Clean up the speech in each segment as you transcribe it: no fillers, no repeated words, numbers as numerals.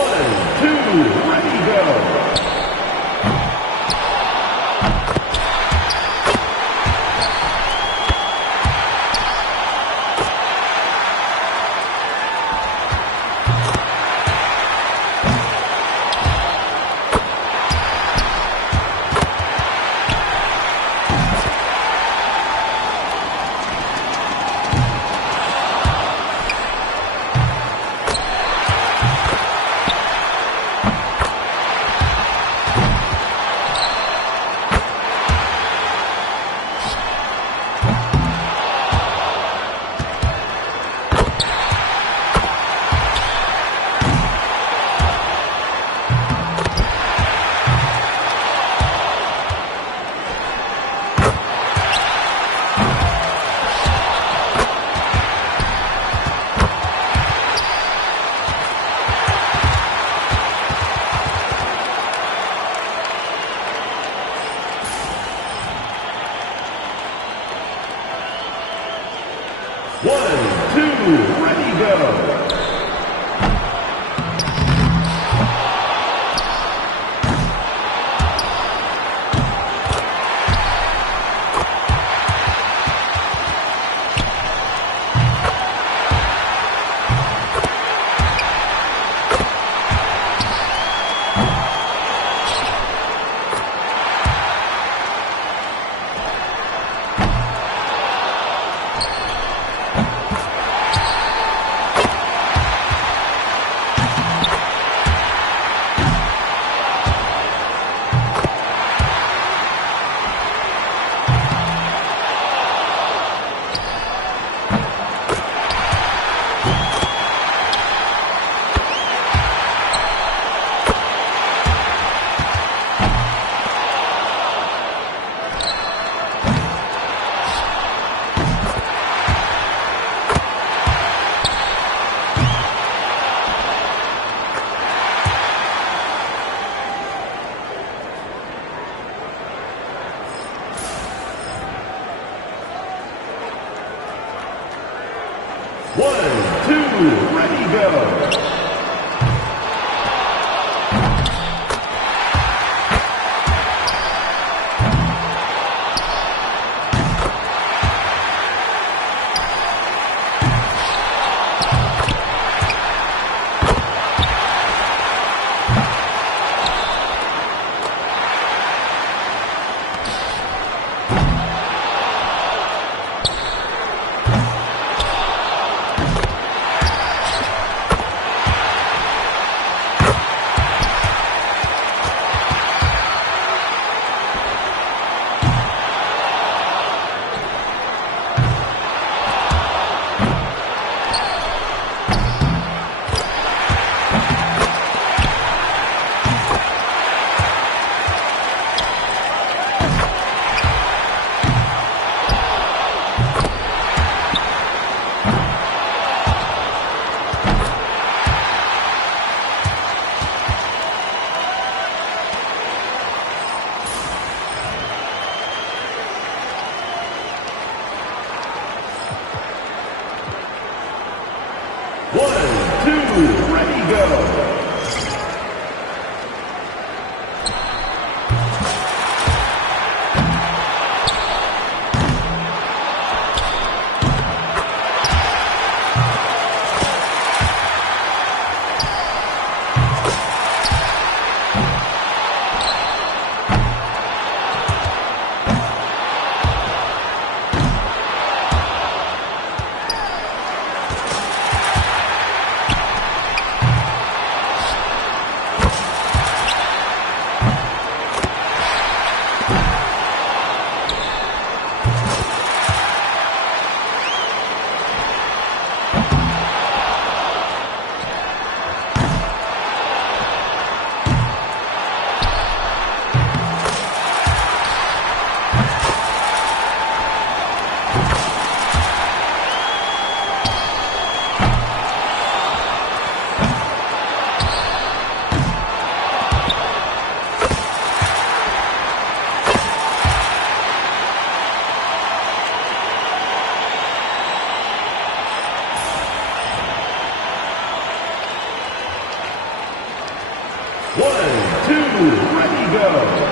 2, ready, go. two, ready, go.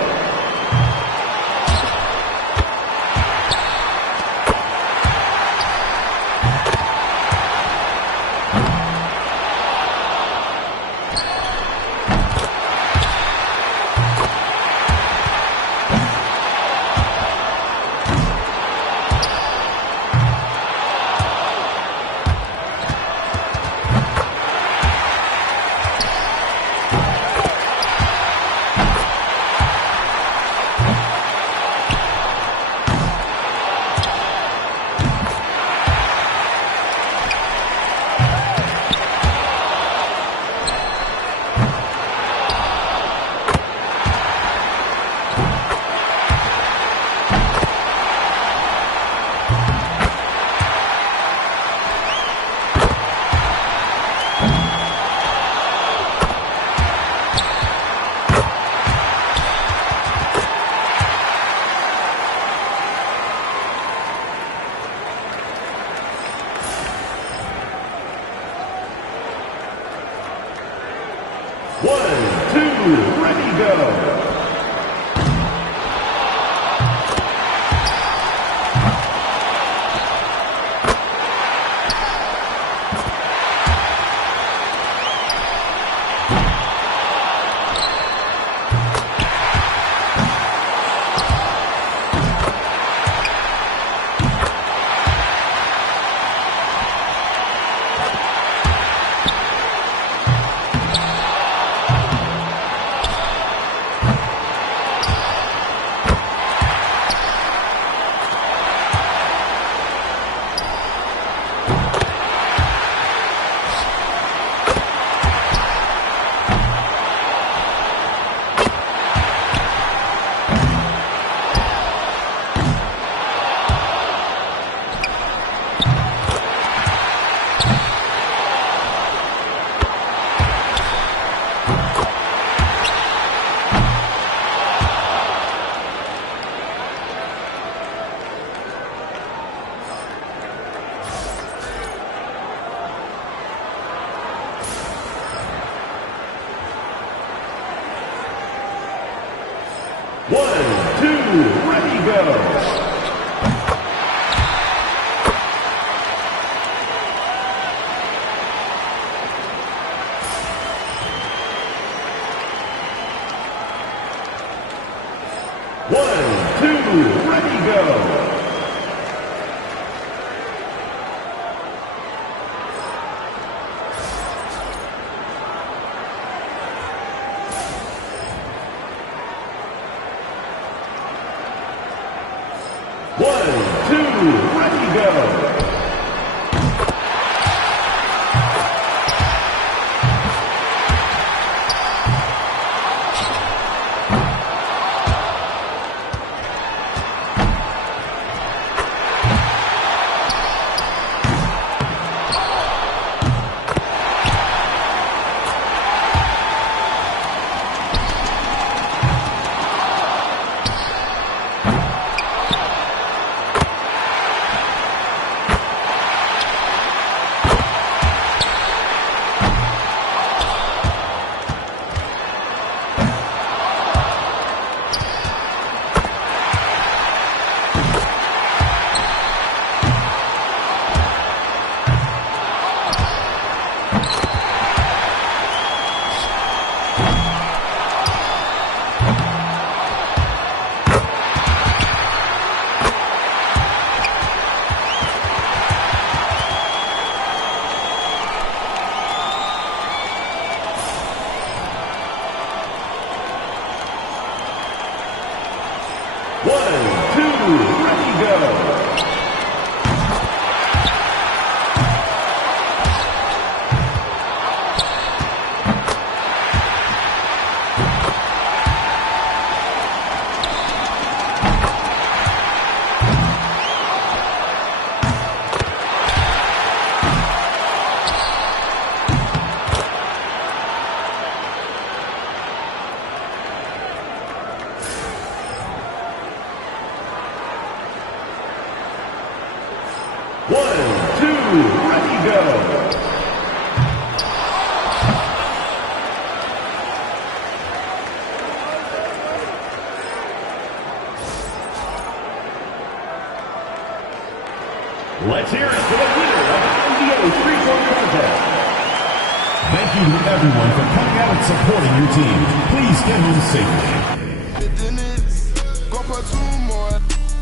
One, two, ready, go. One, two, ready, go. One, two, ready, go. One, two, ready, go. One, two, ready, go. Let's hear it for the winner of the NBA three-point contest. Thank you to everyone for coming out and supporting your team. Please get home safely. Go put 2 more,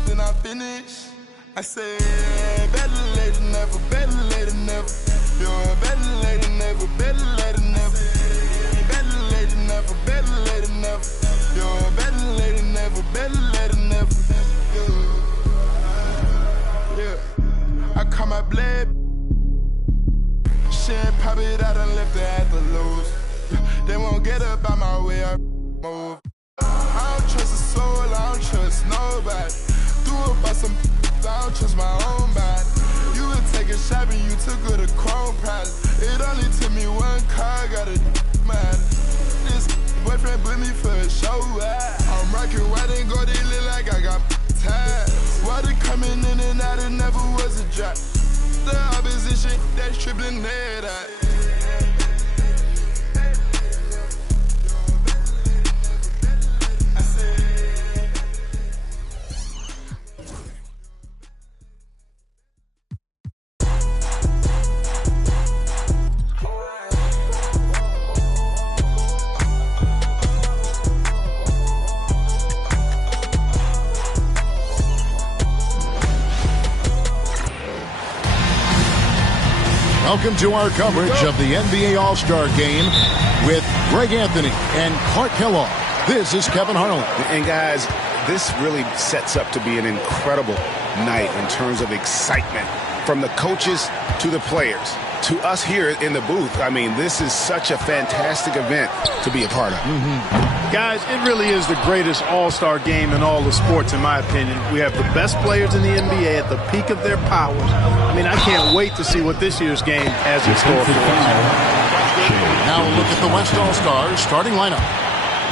then I finish. I said, better late than never, better late than never. You're better late than never, better late than never. Better late than never, better late than never. You're better late than never, better late than never. Yeah, I caught my blade. Shit, pop it out and left it at the lows. They won't get up out my way, I move. I don't trust a soul, I don't trust nobody. Threw up by some, I don't trust my own body. You would take a shot and you took her to Chrome Palace. It only took me 1 car, got a man. This boyfriend put me for a show. I'm rocking white and gold, they look like I got ties. Water coming in and out, it never was a drop. The opposition that's tripling that out. Welcome to our coverage of the NBA All-Star Game with Greg Anthony and Clark Kellogg. This is Kevin Harlan. And guys, this really sets up to be an incredible night in terms of excitement from the coaches to the players to us here in the booth. I mean, this is such a fantastic event to be a part of. Guys, it really is the greatest all-star game in all the sports, in my opinion. We have the best players in the NBA at the peak of their powers. I mean, I can't wait to see what this year's game has in store for us. Now we'll look at the West All-Stars starting lineup.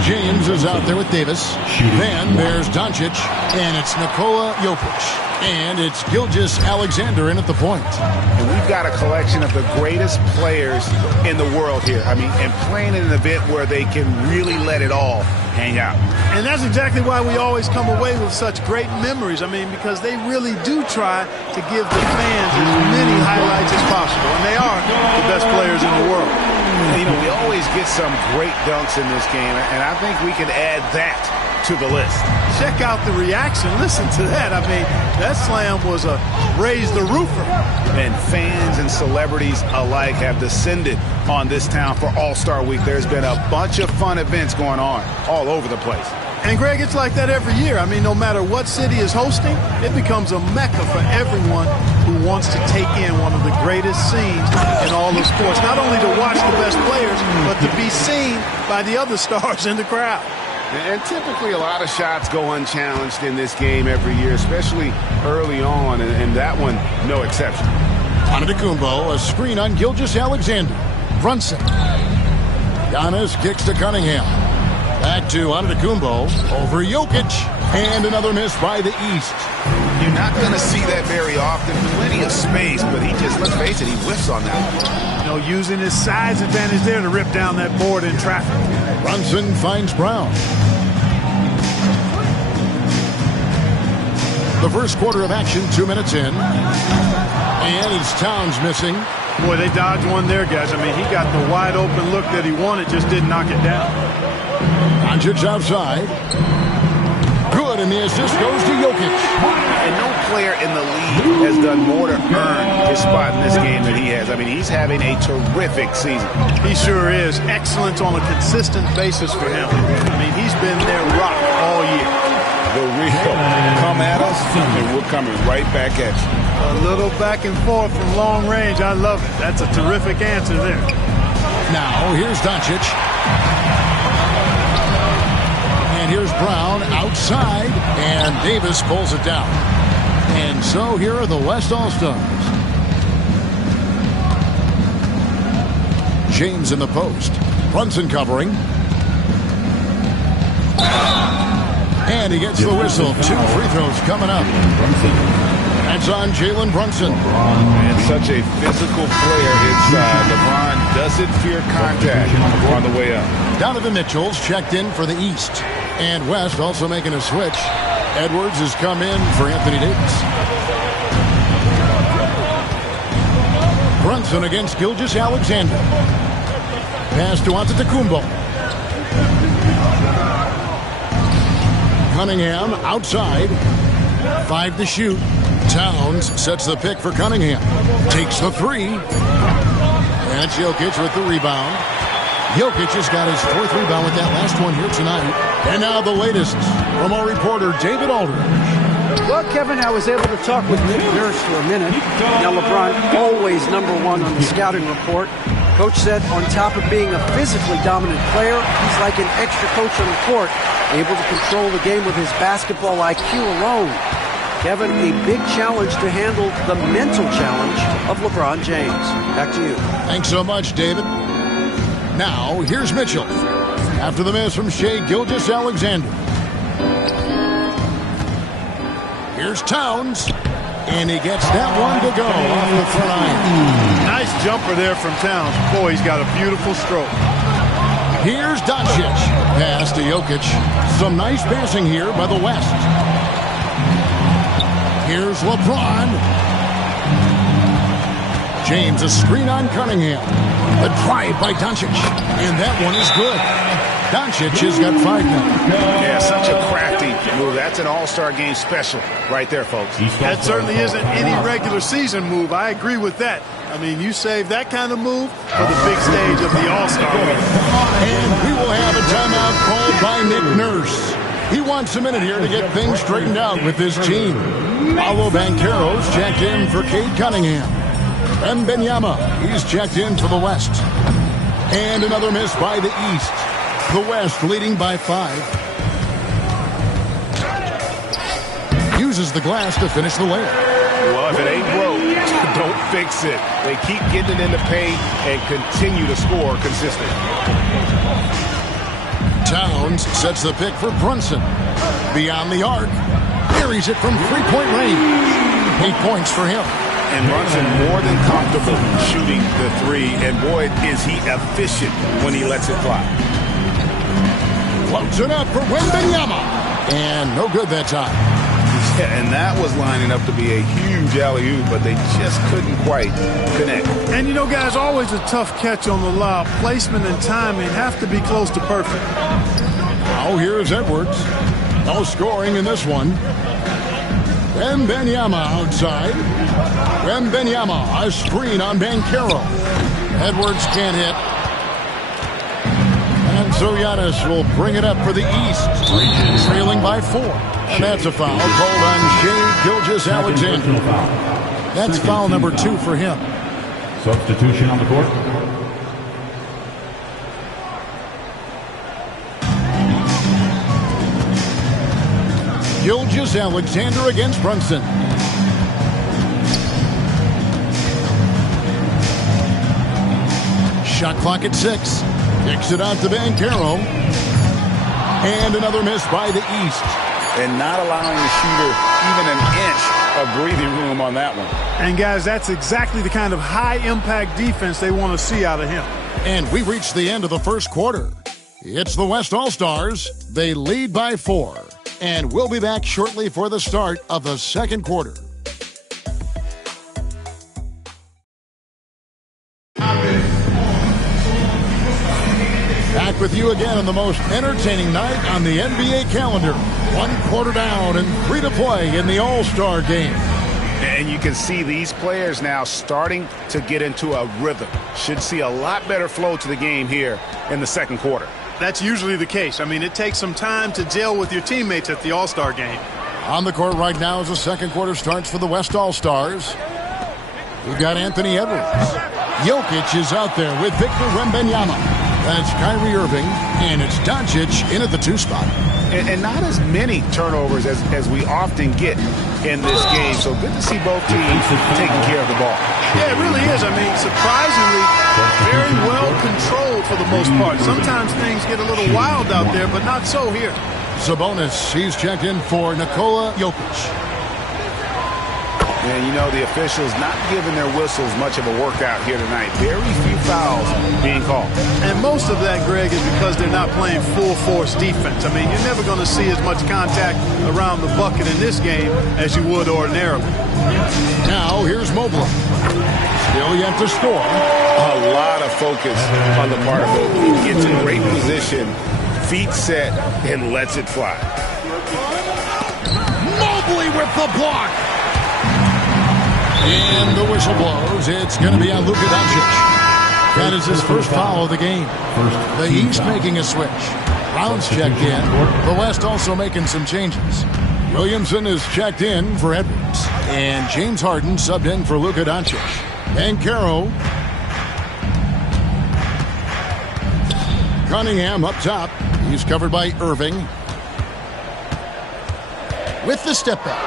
James is out there with Davis. Then there's Doncic, and it's Nikola Jokic. And it's Gilgeous-Alexander in at the point. And we've got a collection of the greatest players in the world here. I mean, and playing in an event where they can really let it all hang out. And that's exactly why we always come away with such great memories. I mean, because they really do try to give the fans as many highlights as possible. And they are the best players in the world. And, you know, we always get some great dunks in this game, and I think we can add that to the list. Check out the reaction. Listen to that. I mean, that slam was a raise the roofer. And fans and celebrities alike have descended on this town for All-Star Week. There's been a bunch of fun events going on all over the place. And, Greg, it's like that every year. I mean, no matter what city is hosting, it becomes a mecca for everyone who wants to take in one of the greatest scenes in all of sports. Not only to watch the best players, but to be seen by the other stars in the crowd. And typically a lot of shots go unchallenged in this game every year, especially early on, and that one, no exception. Antetokounmpo, a screen on Gilgeous-Alexander. Brunson. Giannis kicks to Cunningham. Back to Antetokounmpo, over Jokic, and another miss by the East. You're not going to see that very often. Plenty of space, but he just, let's face it, he whiffs on that. You know, using his size advantage there to rip down that board in traffic. Brunson finds Brown. The first quarter of action, 2 minutes in. And it's Towns missing. Boy, they dodged one there, guys. I mean, he got the wide open look that he wanted, just didn't knock it down. Doncic outside. Good, and the assist goes to Jokic. And no player in the league has done more to earn his spot in this game than he has. I mean, he's having a terrific season. He sure is. Excellence on a consistent basis for him. I mean, he's been their rock all year. The real come at us, and we're coming right back at you. A little back and forth from long range. I love it. That's a terrific answer there. Now, here's Doncic. And here's Brown outside, and Davis pulls it down. And so here are the West All-Stars. James in the post. Brunson covering. And he gets the whistle. 2 free throws coming up. That's on Jalen Brunson. And such a physical player inside. LeBron doesn't fear contact on the way up. Donovan Mitchell's checked in for the East. And West also making a switch. Edwards has come in for Anthony Davis. Brunson against Gilgeous-Alexander. Pass to Antetokounmpo. Cunningham outside. 5 to shoot. Towns sets the pick for Cunningham. Takes the 3. And it's Jokic with the rebound. Jokic has got his 4th rebound with that last one here tonight. And now the latest from our reporter, David Aldridge. Well, Kevin, I was able to talk with Nick Nurse for a minute. Now, LeBron always #1 on the scouting report. Coach said on top of being a physically dominant player, he's like an extra coach on the court, able to control the game with his basketball IQ alone. Kevin, a big challenge to handle the mental challenge of LeBron James. Back to you. Thanks so much, David. Now, here's Mitchell. After the miss from Shai Gilgeous-Alexander. Here's Towns. And he gets that one to go off the front iron. Nice jumper there from Towns. Boy, he's got a beautiful stroke. Here's Doncic. Pass to Jokic. Some nice passing here by the West. Here's LeBron. James, a screen on Cunningham. A drive by Doncic. And that one is good. Doncic has got 5 now. Yeah, such a crafty move. That's an all-star game special right there, folks. That certainly isn't any regular season move. I agree with that. I mean, you save that kind of move for the big stage of the All-Star week. And we will have a timeout called by Nick Nurse. He wants a minute here to get things straightened out with his team. Paolo Banchero's checked in for Cade Cunningham. Wembanyama, he's checked in for the West. And another miss by the East. The West leading by 5. Uses the glass to finish the layup. Well, if it ain't broke, don't fix it. They keep getting it in the paint and continue to score consistently. Towns sets the pick for Brunson. Beyond the arc. Carries it from 3-point range. 8 points for him. And Brunson more than comfortable shooting the 3. And boy, is he efficient when he lets it fly. Floats it up for Wembanyama. And no good that time. Yeah, and that was lining up to be a huge alley-oop, but they just couldn't quite connect. And, you know, guys, always a tough catch on the lob. Placement and timing have to be close to perfect. Now here's Edwards. No scoring in this one. Wembanyama outside. Wembanyama, a screen on Banchero. Edwards can't hit. And so Giannis will bring it up for the East, trailing by 4. And that's a foul called on Shai Gilgeous-Alexander. That's foul number 2 for him. Substitution on the court. Gilgeous-Alexander against Brunson. Shot clock at 6. Kicks it out to Banchero. And another miss by the East. And not allowing the shooter even an inch of breathing room on that one. And, guys, that's exactly the kind of high-impact defense they want to see out of him. And we reached the end of the first quarter. It's the West All-Stars. They lead by 4. And we'll be back shortly for the start of the second quarter. Back with you again on the most entertaining night on the NBA calendar. 1 quarter down and 3 to play in the All-Star game. And you can see these players now starting to get into a rhythm. Should see a lot better flow to the game here in the second quarter. That's usually the case. I mean, it takes some time to gel with your teammates at the All-Star game. On the court right now as the second quarter starts for the West All-Stars. We've got Anthony Edwards. Jokic is out there with Victor Wembanyama. That's Kyrie Irving, and it's Doncic in at the 2 spot. And not as many turnovers as we often get in this game. So good to see both teams taking care of the ball. Yeah, it really is. I mean, surprisingly, very well controlled for the most part. Sometimes things get a little wild out there, but not so here. Sabonis, he's checked in for Nikola Jokic. And, you know, the officials not giving their whistles much of a workout here tonight. Very few fouls being called. And most of that, Greg, is because they're not playing full-force defense. I mean, you're never going to see as much contact around the bucket in this game as you would ordinarily. Now, here's Mobley. Still yet to score. A lot of focus on the part of Mobley. He gets in great position, feet set, and lets it fly. Mobley with the block. And the whistle blows. It's going to be on Luka Doncic. That is his first foul of the game. The East making a switch. Brown's checked in. The West also making some changes. Williamson is checked in for Edwards. And James Harden subbed in for Luka Doncic. And Caro. Cunningham up top. He's covered by Irving. With the step back.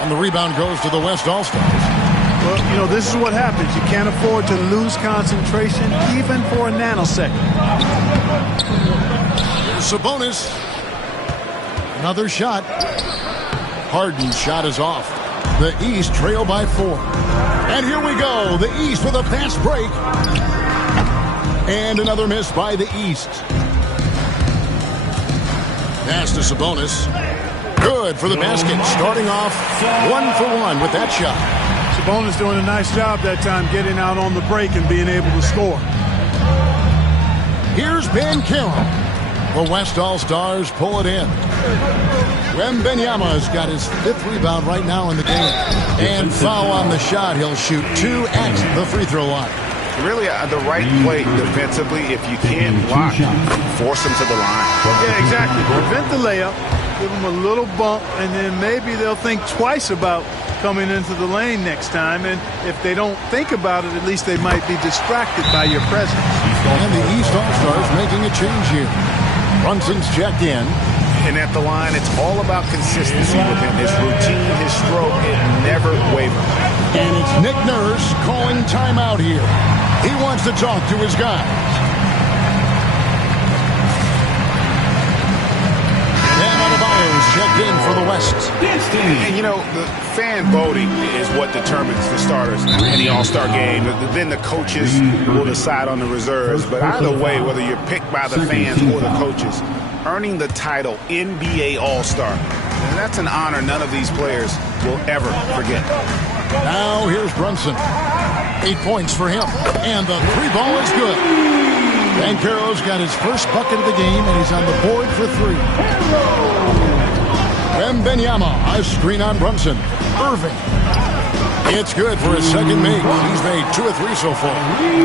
And the rebound goes to the West All-Stars. Well, you know, this is what happens. You can't afford to lose concentration even for a nanosecond. Here's Sabonis. Another shot. Harden's shot is off. The East trail by 4. And here we go. The East with a fast break. And another miss by the East. Pass to Sabonis. Good for the basket. Starting off 1 for 1 with that shot. Sabonis doing a nice job that time getting out on the break and being able to score. Here's Banchero. The West All-Stars pull it in. Wembanyama's got his 5th rebound right now in the game. And foul on the shot. He'll shoot 2 at the free throw line. Really the right play defensively. If you can't block, force them to the line. Yeah, exactly. Prevent the layup. Give them a little bump, and then maybe they'll think twice about coming into the lane next time. And if they don't think about it, at least they might be distracted by your presence. And the East All-Stars making a change here. Brunson's checked in. And at the line, it's all about consistency with him. His routine, his stroke, it never wavers. And it's Nick Nurse calling timeout here. He wants to talk to his guys. Checked in for the West. And, you know, the fan voting is what determines the starters in the All-Star game. Then the coaches will decide on the reserves. But either way, whether you're picked by the fans or the coaches, earning the title NBA All-Star, that's an honor none of these players will ever forget. Now here's Brunson. 8 points for him. And the 3 ball is good. Banchero's got his first bucket of the game, and he's on the board for 3. Wembanyama, a screen on Brunson. Irving. It's good for his second make. He's made 2 or 3 so far.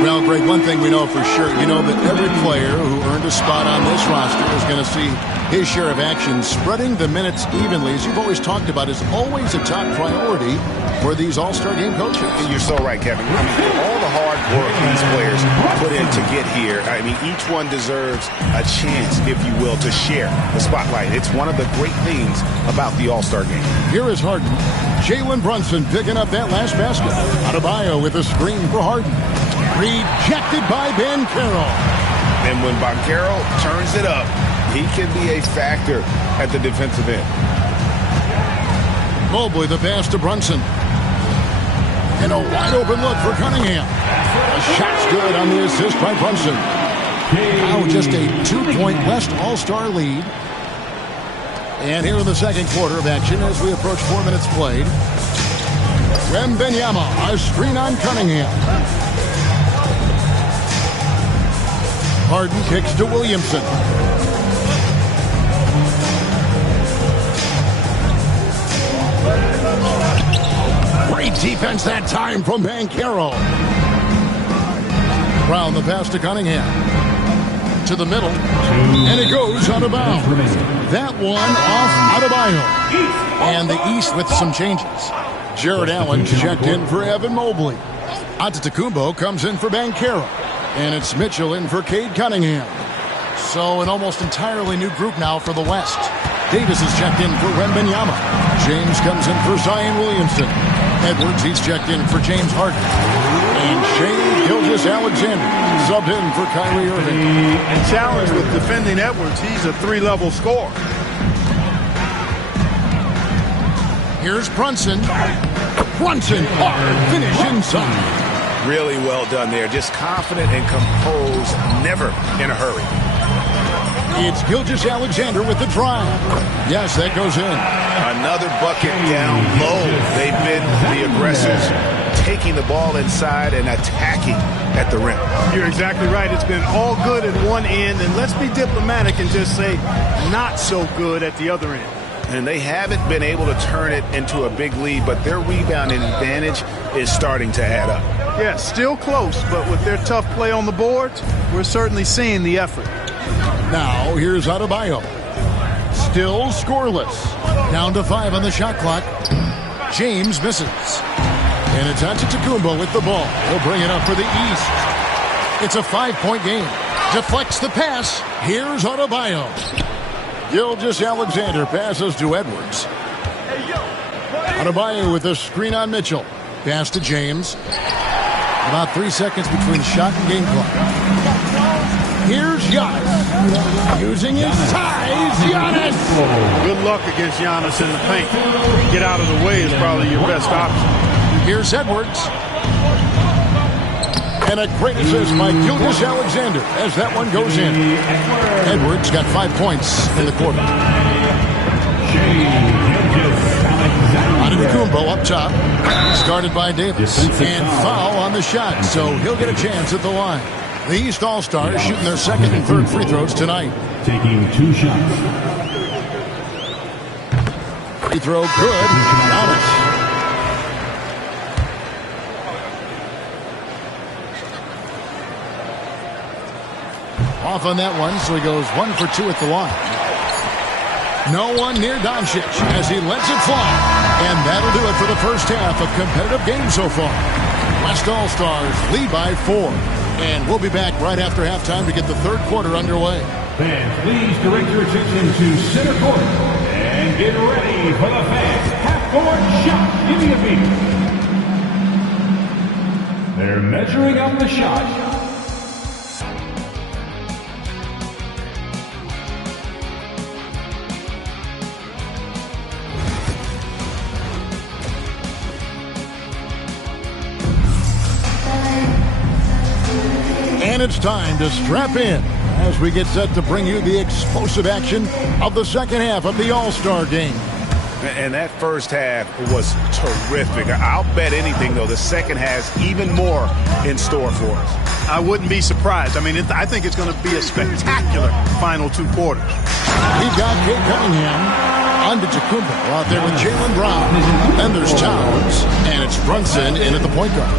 Well, Greg, one thing we know for sure, you know that every player who earned a spot on this roster is going to see his share of action. Spreading the minutes evenly, as you've always talked about, is always a top priority for these All-Star game coaches. You're so right, Kevin. I mean, all the hard work these players put in to get here, I mean, each one deserves a chance, if you will, to share the spotlight. It's one of the great things about the All-Star game. Here is Harden. Jalen Brunson picking up that last basket. Adebayo with a screen for Harden. Rejected by Banchero. And when Banchero turns it up, he can be a factor at the defensive end. Mobley the pass to Brunson. And a wide open look for Cunningham. A shot's good on the assist by Brunson. Now just a 2-point West All-Star lead. And here in the second quarter of action as we approach 4 minutes played. Wembanyama, a screen on Cunningham. Harden kicks to Williamson. Great defense that time from Banchero. Brown the pass to Cunningham. To the middle. And it goes out of bounds. That one off Adebayo. And the East with some changes. Jared Allen checked in for Evan Mobley. Antetokounmpo comes in for Banchero. And it's Mitchell in for Cade Cunningham. So an almost entirely new group now for the West. Davis is checked in for Wembanyama. James comes in for Zion Williamson. Edwards, he's checked in for James Harden. And Shai Gilgeous-Alexander subbed in for Kyrie Irving. And challenged with defending Edwards, he's a 3-level scorer. Here's Brunson. Brunson, hard finish inside. Really well done there. Just confident and composed, never in a hurry. It's Gilgeous-Alexander with the drive. Yes, that goes in. Another bucket down low. They've been the aggressors, taking the ball inside and attacking at the rim. You're exactly right. It's been all good at one end, and let's be diplomatic and just say not so good at the other end. And they haven't been able to turn it into a big lead, but their rebounding advantage is starting to add up. Yeah, still close, but with their tough play on the boards, we're certainly seeing the effort. Now, here's Adebayo. Still scoreless. Down to 5 on the shot clock. James misses. And it's Antetokounmpo with the ball. He'll bring it up for the East. It's a 5-point game. Deflects the pass. Here's Adebayo. Gilgeous-Alexander passes to Edwards. Adebayo with a screen on Mitchell. Pass to James. About 3 seconds between shot and game clock. Here's Giannis. Using his size, Giannis. Good luck against Giannis in the paint. Get out of the way is probably your best option. Here's Edwards. And a great assist by Gilgeous-Alexander as that one goes in. Edwards got 5 points in the quarter. Antetokounmpo up top. Started by Davis. And foul on the shot, so he'll get a chance at the line. The East All-Stars shooting their second and third free throws tonight. Taking 2 shots. Free throw good. Giannis. Off on that one, so he goes 1 for 2 at the line. No one near Doncic as he lets it fly. And that'll do it for the first half of competitive games so far. West All-Stars lead by 4. And we'll be back right after halftime to get the third quarter underway. Fans, please direct your attention to center court. And get ready for the fans. Half-court shot. Give me a beat. They're measuring up the shot. And it's time to strap in as we get set to bring you the explosive action of the second half of the All-Star game. And that first half was terrific. I'll bet anything, though, the second has even more in store for us. I wouldn't be surprised. I mean, I think it's going to be a spectacular final 2 quarters. We've got Kate Cunningham. Antetokounmpo out there with Jaylen Brown. Then there's Towns, and it's Brunson in at the point guard.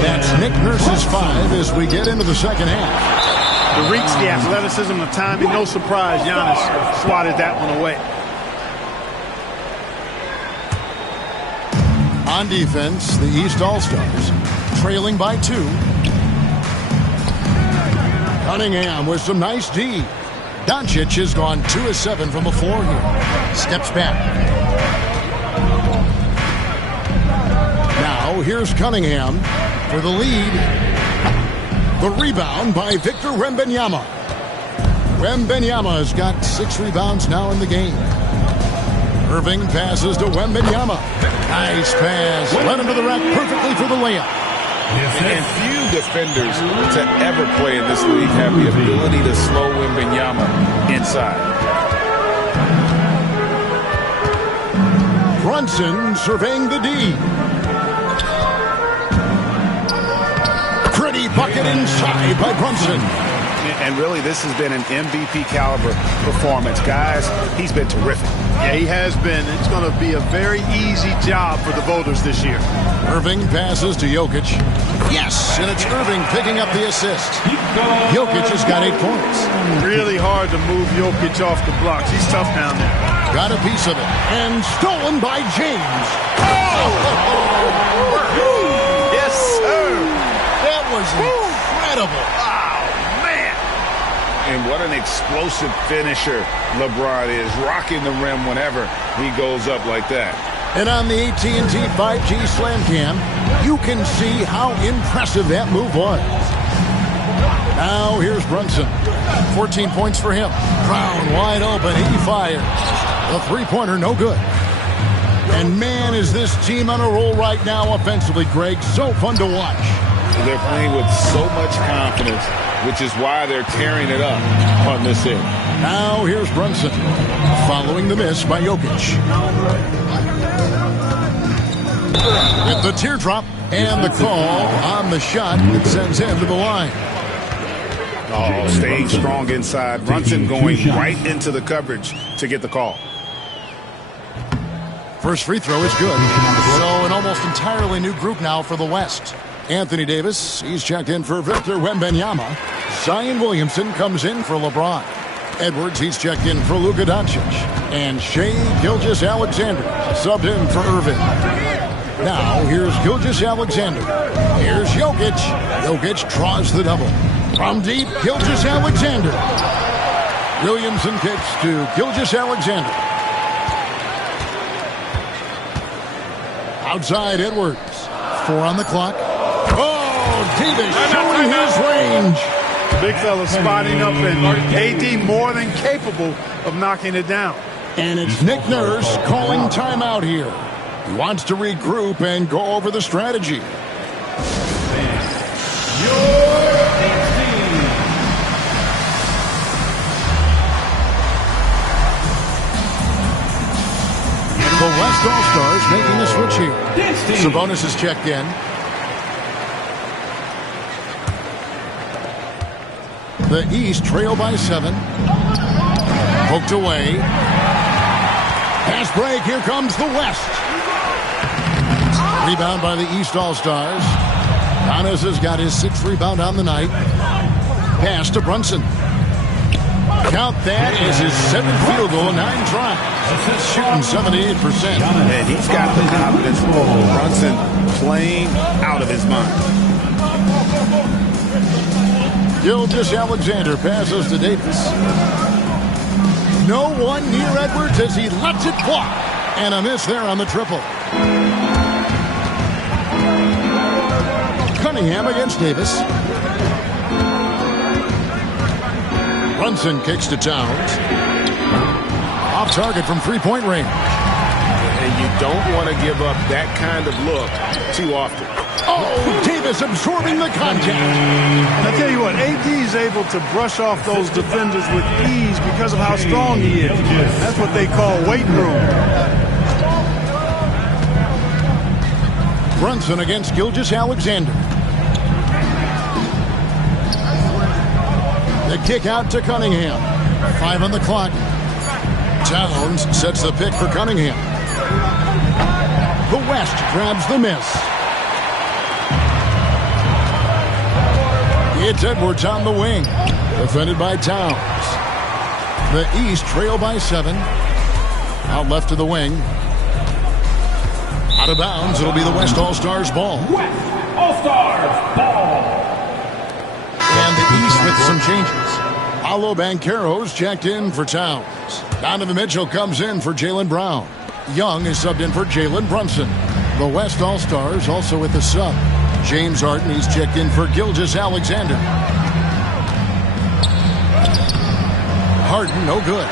That's Nick Nurse's 5 as we get into the second half. The reach, the athleticism, the timing, no surprise Giannis swatted that one away. On defense, the East All-Stars trailing by 2. Cunningham with some nice D. Doncic has gone 2 of 7 from the floor here. Steps back. Now here's Cunningham for the lead. The rebound by Victor Wembanyama. Wembanyama has got 6 rebounds now in the game. Irving passes to Wembanyama. Nice pass. Led him to the rack perfectly for the layup. And few defenders to ever play in this league have the ability to slow Wembanyama inside. Brunson surveying the D. Pretty bucket inside by Brunson. And really, this has been an MVP caliber performance. Guys, he's been terrific. Yeah, he has been. It's going to be a very easy job for the voters this year. Irving passes to Jokic. Yes, and it's Irving picking up the assist. Jokic has got 8 points. Really hard to move Jokic off the blocks. He's tough down there. Got a piece of it. And stolen by James. Oh! Yes, sir. That was incredible. And what an explosive finisher LeBron is, rocking the rim whenever he goes up like that. And on the AT&T 5G Slam Cam, you can see how impressive that move was. Now here's Brunson. 14 points for him. Brown wide open. He fires. The three-pointer no good. And man, is this team on a roll right now offensively, Greg. So fun to watch. They're playing with so much confidence, which is why they're tearing it up on this hit. Now here's Brunson following the miss by Jokic. With the teardrop and the call on the shot that sends him to the line. Oh, staying strong inside. Brunson going right into the coverage to get the call. First free throw is good. So an almost entirely new group now for the West. Anthony Davis, he's checked in for Victor Wembanyama. Zion Williamson comes in for LeBron. Edwards, he's checked in for Luka Doncic. And Shai Gilgeous-Alexander subbed in for Irvin. Now, here's Gilgeous-Alexander. Here's Jokic. Jokic draws the double. From deep, Gilgeous-Alexander. Williamson kicks to Gilgeous-Alexander. Outside Edwards. 4 on the clock. Oh, Davis showing his range. The big fella spotting up, and AD more than capable of knocking it down. And it's Nick Nurse calling timeout here. He wants to regroup and go over the strategy. The West All-Stars making a switch here. Sabonis is checked in. The East trail by 7. Poked away. Pass break. Here comes the West. Rebound by the East All-Stars. Giannis has got his 6th rebound on the night. Pass to Brunson. Count that as his 7th field goal, 9 tries. Shooting 78%. And he's got the confidence. Brunson playing out of his mind. Gilgeous-Alexander passes to Davis. No one near Edwards as he lets it fly. And a miss there on the triple. Cunningham against Davis. Brunson kicks to Towns. Off target from three-point range. And you don't want to give up that kind of look too often. Oh, Davis absorbing the contact. I tell you what, AD is able to brush off those defenders with ease because of how strong he is. That's what they call weight room. Brunson against Gilgeous-Alexander. The kick out to Cunningham. 5 on the clock. Towns sets the pick for Cunningham. The West grabs the miss. It's Edwards on the wing. Defended by Towns. The East trail by 7. Out left to the wing. Out of bounds. It'll be the West All-Stars ball. West All-Stars ball. And the East with some changes. Paolo Banchero's checked in for Towns. Donovan Mitchell comes in for Jaylen Brown. Young is subbed in for Jalen Brunson. The West All-Stars also with the sub. James Harden, he's checked in for Gilgeous-Alexander. Harden, no good.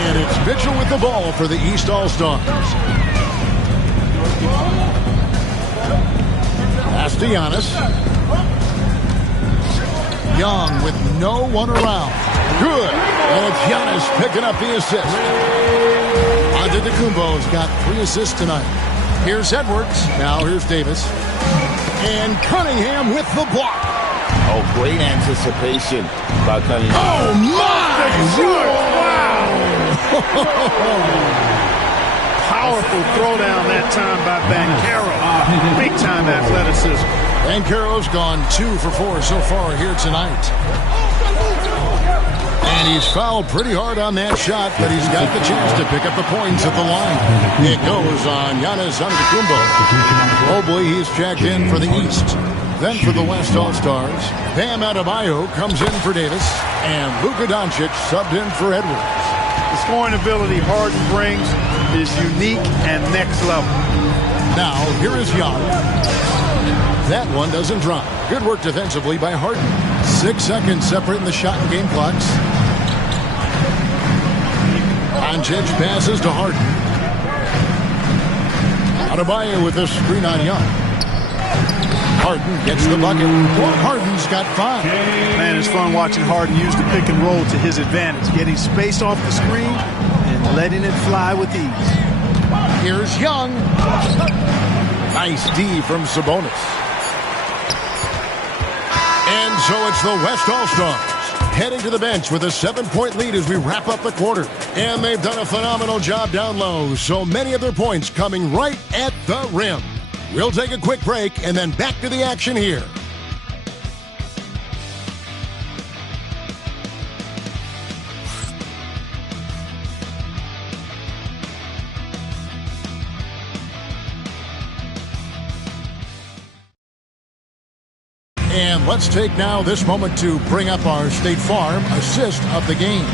And it's Mitchell with the ball for the East All-Stars. Pass to Giannis. Young with no one around. Good. And it's Giannis picking up the assist. Antetokounmpo's got 3 assists tonight. Here's Edwards. Now here's Davis. And Cunningham with the block. Oh, great anticipation by Cunningham. Oh, my! Wow! Powerful throwdown that time by Banchero. Big-time athleticism. Banchero's gone 2 for 4 so far here tonight. And he's fouled pretty hard on that shot, but he's got the chance to pick up the points at the line. It goes on Giannis Antetokounmpo. Mobley, he's checked in for the East. Then for the West All-Stars, Bam Adebayo comes in for Davis, and Luka Doncic subbed in for Edwards. The scoring ability Harden brings is unique and next level. Now, here is Young. That one doesn't drop. Good work defensively by Harden. 6 seconds separating the shot and game clocks. Doncic passes to Harden. Adebayo with a screen on Young. Harden gets the bucket. Harden's got 5. Man, it's fun watching Harden use the pick and roll to his advantage, getting space off the screen and letting it fly with ease. Here's Young. Nice D from Sabonis. And so it's the West All-Stars heading to the bench with a 7-point lead as we wrap up the quarter. And they've done a phenomenal job down low, so many of their points coming right at the rim. We'll take a quick break and then back to the action here. And let's take now this moment to bring up our State Farm assist of the game.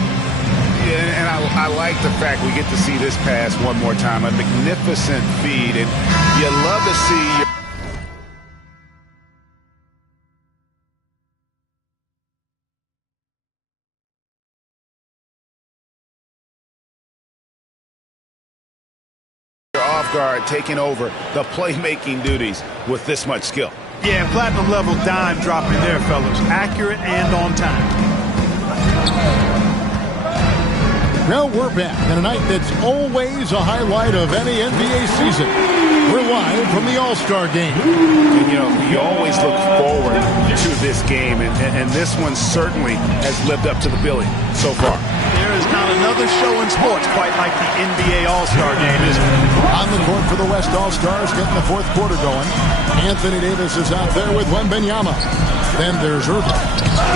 Yeah, and I like the fact we get to see this pass one more time. A magnificent feed, and you love to see your off guard taking over the playmaking duties with this much skill. Yeah, platinum level dime dropping there, fellas. Accurate and on time. Well, we're back in a night that's always a highlight of any NBA season. We're live from the All-Star game. And, you know, we always look forward to this game, and this one certainly has lived up to the billing so far. There is not another show in sports quite like the NBA All-Star game, is it? On the court for the West All-Stars, getting the fourth quarter going. Anthony Davis is out there with Wembanyama. Then there's Irving.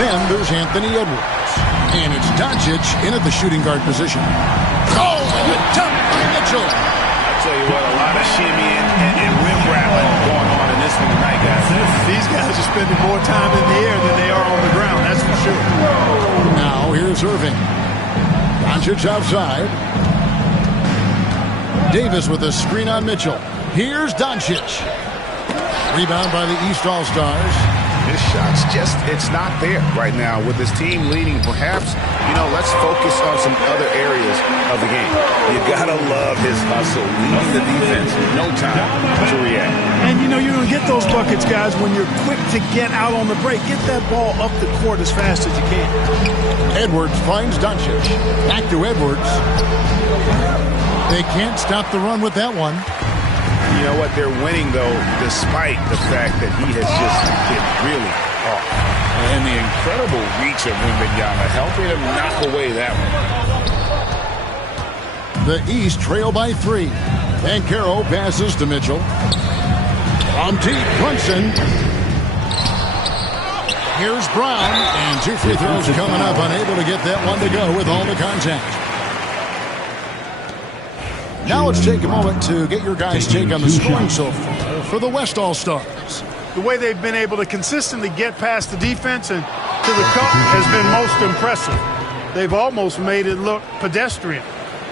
Then there's Anthony Edwards. And it's Doncic in at the shooting guard position. Oh, and the dunk by Mitchell. I'll tell you what, a lot of shimmying and rim wrapping going on in this one tonight, guys. These guys are spending more time in the air than they are on the ground, that's for sure. Now here's Irving. Doncic outside. Davis with a screen on Mitchell. Here's Doncic. Rebound by the East All-Stars. His shot's just, it's not there right now with his team leading. Perhaps, you know, let's focus on some other areas of the game. You gotta love his hustle, leading the defense, no time to react. And, you know, you're going to get those buckets, guys, when you're quick to get out on the break. Get that ball up the court as fast as you can. Edwards finds Doncic. Back to Edwards. They can't stop the run with that one. You know what? They're winning, though, despite the fact that he has just been really off. And the incredible reach of Wembanyama helping him knock away that one. The East trail by 3. And Caro passes to Mitchell. From deep, Brunson. Here's Brown. And 2 free throws coming up. Unable to get that one to go with all the contact. Now let's take a moment to get your guys' take on the scoring so far for the West All-Stars. The way they've been able to consistently get past the defense and to the cup has been most impressive. They've almost made it look pedestrian.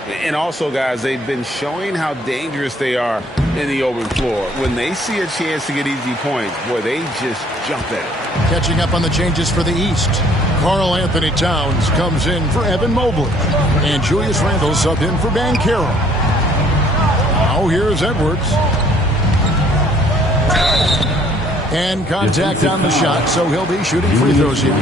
And also, guys, they've been showing how dangerous they are in the open floor. When they see a chance to get easy points, boy, they just jump at it. Catching up on the changes for the East. Karl Anthony Towns comes in for Evan Mobley. And Julius Randle subbed in for Banchero. Now here's Edwards. And contact on the shot, so he'll be shooting free throws here.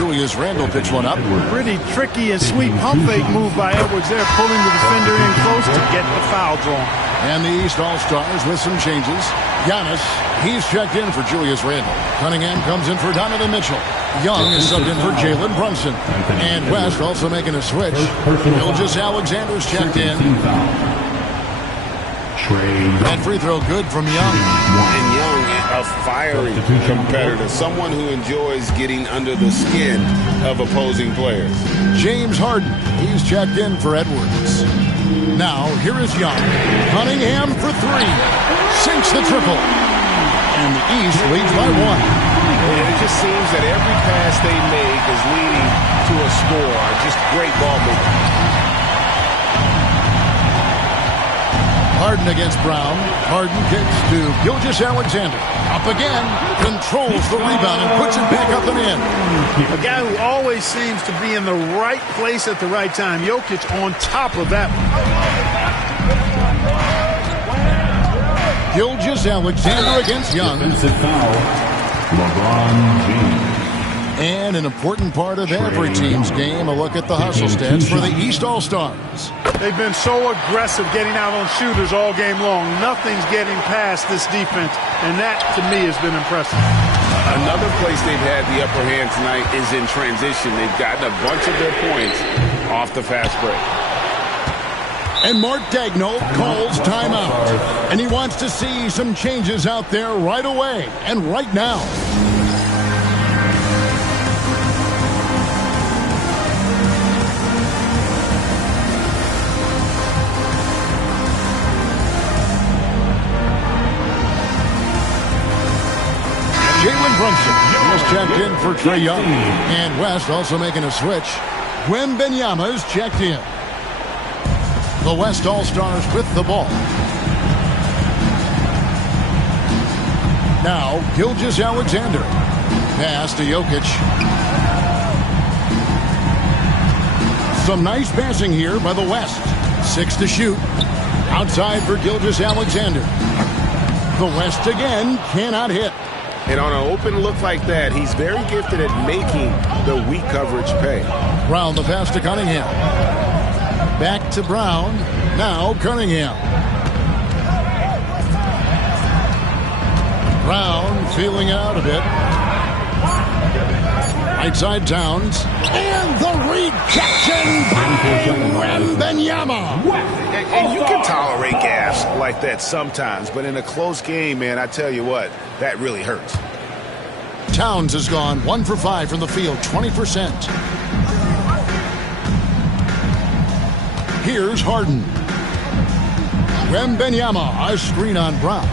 Julius Randle picks one up. Pretty tricky and sweet pump fake move by Edwards there, pulling the defender in close to get the foul drawn. And the East All-Stars with some changes. Giannis, he's checked in for Julius Randle. Cunningham comes in for Donovan Mitchell. Young is subbed in for Jalen Brunson. And West also making a switch. Gilgeous Alexander's checked in. That free throw good from Young. And Young, a fiery competitor, someone who enjoys getting under the skin of opposing players. James Harden, he's checked in for Edwards. Now, here is Young. Cunningham for 3. Sinks the triple. And the East leads by 1. And it just seems that every pass they make is leading to a score. Just great ball movement. Harden against Brown. Harden kicks to Gilgeous Alexander. Up again. Controls the rebound and puts it back up and in. A guy who always seems to be in the right place at the right time. Jokic on top of that one. Gilgeous-Alexander against Young. Defensive foul, LeBron James. And an important part of every team's game, a look at the hustle stats for the East All-Stars. They've been so aggressive getting out on shooters all game long. Nothing's getting past this defense, and that, to me, has been impressive. Another place they've had the upper hand tonight is in transition. They've gotten a bunch of their points off the fast break. And Mark Daigneault calls timeout. And he wants to see some changes out there right away and right now. Jalen Brunson is checked in for Trae Young. And West also making a switch. Wembanyama's checked in. The West All-Stars with the ball. Now, Gilgeous-Alexander. Pass to Jokic. Some nice passing here by the West. 6 to shoot. Outside for Gilgeous-Alexander. The West again cannot hit. And on an open look like that, he's very gifted at making the weak coverage pay. Brown the pass to Cunningham. Back to Brown. Now Cunningham. Brown feeling out a bit. Right side Towns. And the rejection by Wembanyama. And you can tolerate gas like that sometimes, but in a close game, man, I tell you what, that really hurts. Towns has gone 1 for 5 from the field, 20%. Here's Harden. Wembanyama, a screen on Brown.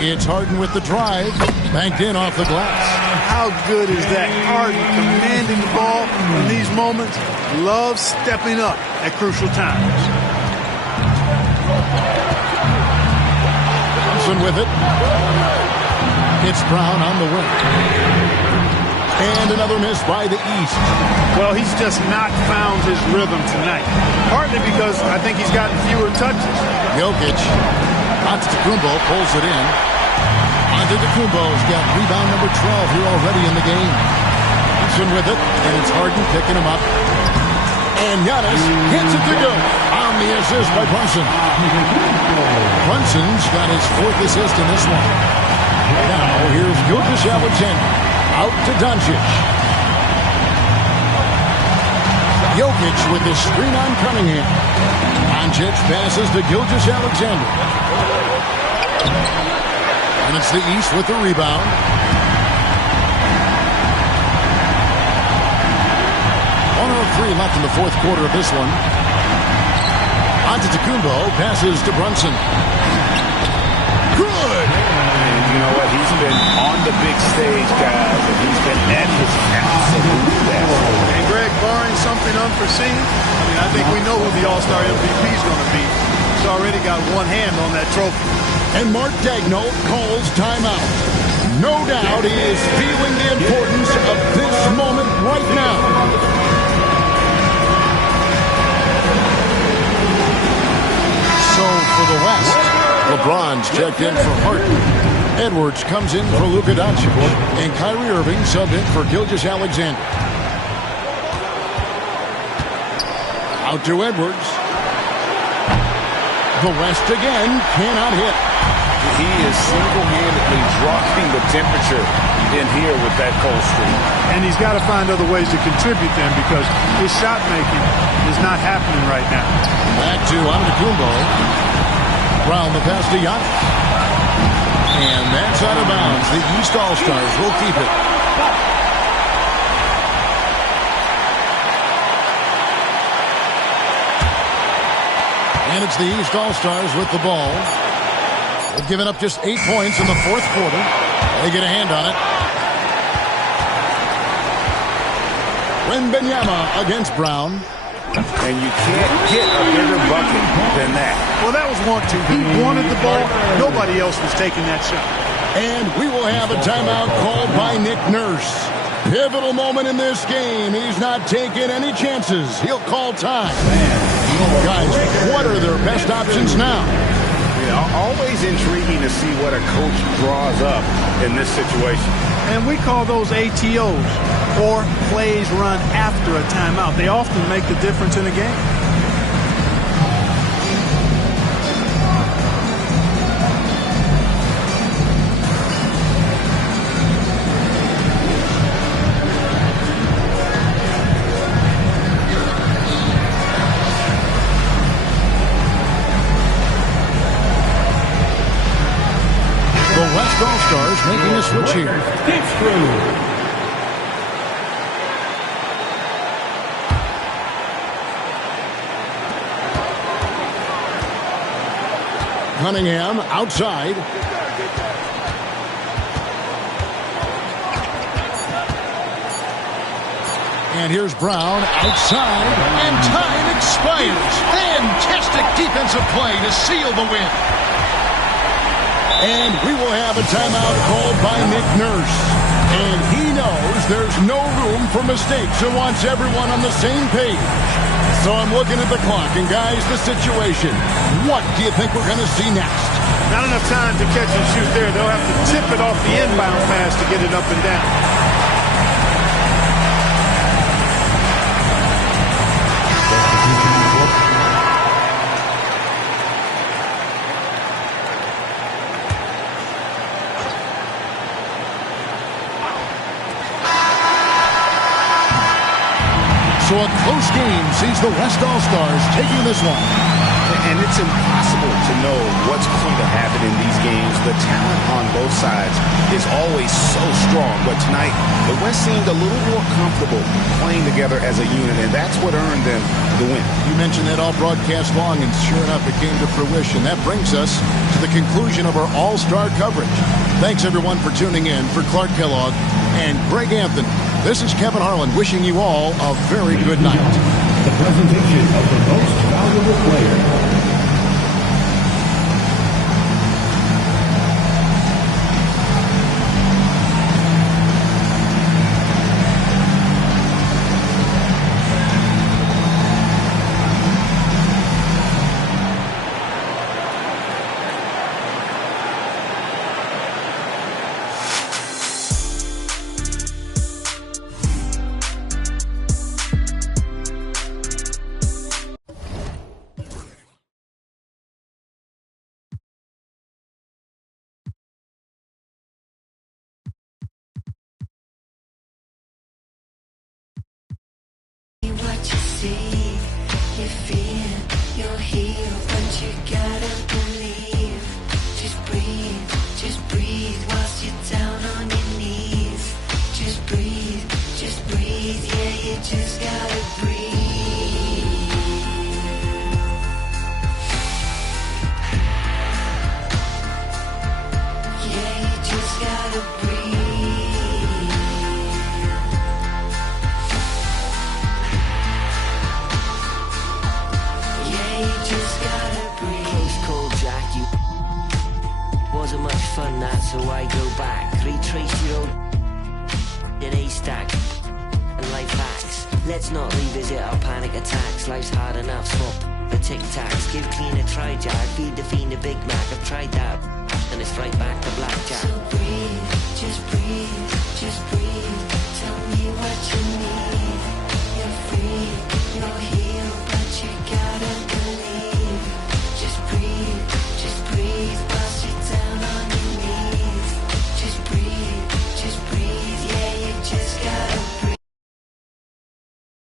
It's Harden with the drive, banked in off the glass. How good is that? Harden commanding the ball in these moments. Loves stepping up at crucial times. Thompson with it. It's Brown on the wing. And another miss by the East. Well, he's just not found his rhythm tonight. Partly because I think he's gotten fewer touches. Jokic. Antetokounmpo pulls it in. Antetokounmpo's got rebound number 12 here already in the game. Thompson with it, and it's Harden picking him up. And Giannis hits it to go on the assist by Brunson. Brunson's got his 4th assist in this one. Now here's Gilgeous-Alexander out to Doncic. Jokic with the screen on Cunningham. Doncic passes to Gilgeous-Alexander. And it's the East with the rebound. 1:03 left in the 4th quarter of this one. Antetokounmpo passes to Brunson. Good! And you know what? He's been on the big stage, guys, and he's been at his absolute best. And Greg, barring something unforeseen, I think we know who the All-Star MVP is going to be. He's already got one hand on that trophy. And Mark Daigneault calls timeout. No doubt he is feeling the importance of this moment right now. So for the West, LeBron's checked in for Harden. Edwards comes in for Luka Doncic. And Kyrie Irving subbed in for Gilgeous-Alexander. Out to Edwards. The West again cannot hit. He is single-handedly dropping the temperature in here with that cold streak. And he's got to find other ways to contribute then because his shot making is not happening right now. Back to Antetokounmpo. Brown the pass to Giannis. And that's out of bounds. The East All-Stars will keep it. And it's the East All-Stars with the ball. They've given up just 8 points in the 4th quarter. They get a hand on it. Wembanyama against Brown. And you can't get a bigger bucket than that. Well, that was want to. He wanted the ball. Nobody else was taking that shot. And we will have a timeout called by Nick Nurse. Pivotal moment in this game. He's not taking any chances. He'll call time. Guys, what are their best options now? Always intriguing to see what a coach draws up in this situation. And we call those ATOs, or plays run after a timeout. They often make the difference in a game. All-Stars making a switch here. Cunningham outside. And here's Brown outside, and time expires. Fantastic defensive play to seal the win. And we will have a timeout called by Nick Nurse. And he knows there's no room for mistakes and wants everyone on the same page. So I'm looking at the clock, and guys, the situation. What do you think we're going to see next? Not enough time to catch and shoot there. They'll have to tip it off the inbound pass to get it up and down. So a close game sees the West All-Stars taking this one. And it's impossible to know what's going to happen in these games. The talent on both sides is always so strong. But tonight, the West seemed a little more comfortable playing together as a unit, and that's what earned them the win. You mentioned that all broadcast long, and sure enough, it came to fruition. That brings us to the conclusion of our All-Star coverage. Thanks, everyone, for tuning in. For Clark Kellogg and Greg Anthony, this is Kevin Harlan wishing you all a very good night. The presentation of the most valuable player. So I go back, retrace your old in a stack and life hacks. Let's not revisit our panic attacks. Life's hard enough, swap the tic tacs. Give clean a try, Jack. Feed the fiend a Big Mac. I've tried that, and it's right back to blackjack. So breathe, just breathe, just breathe. Tell me what you need.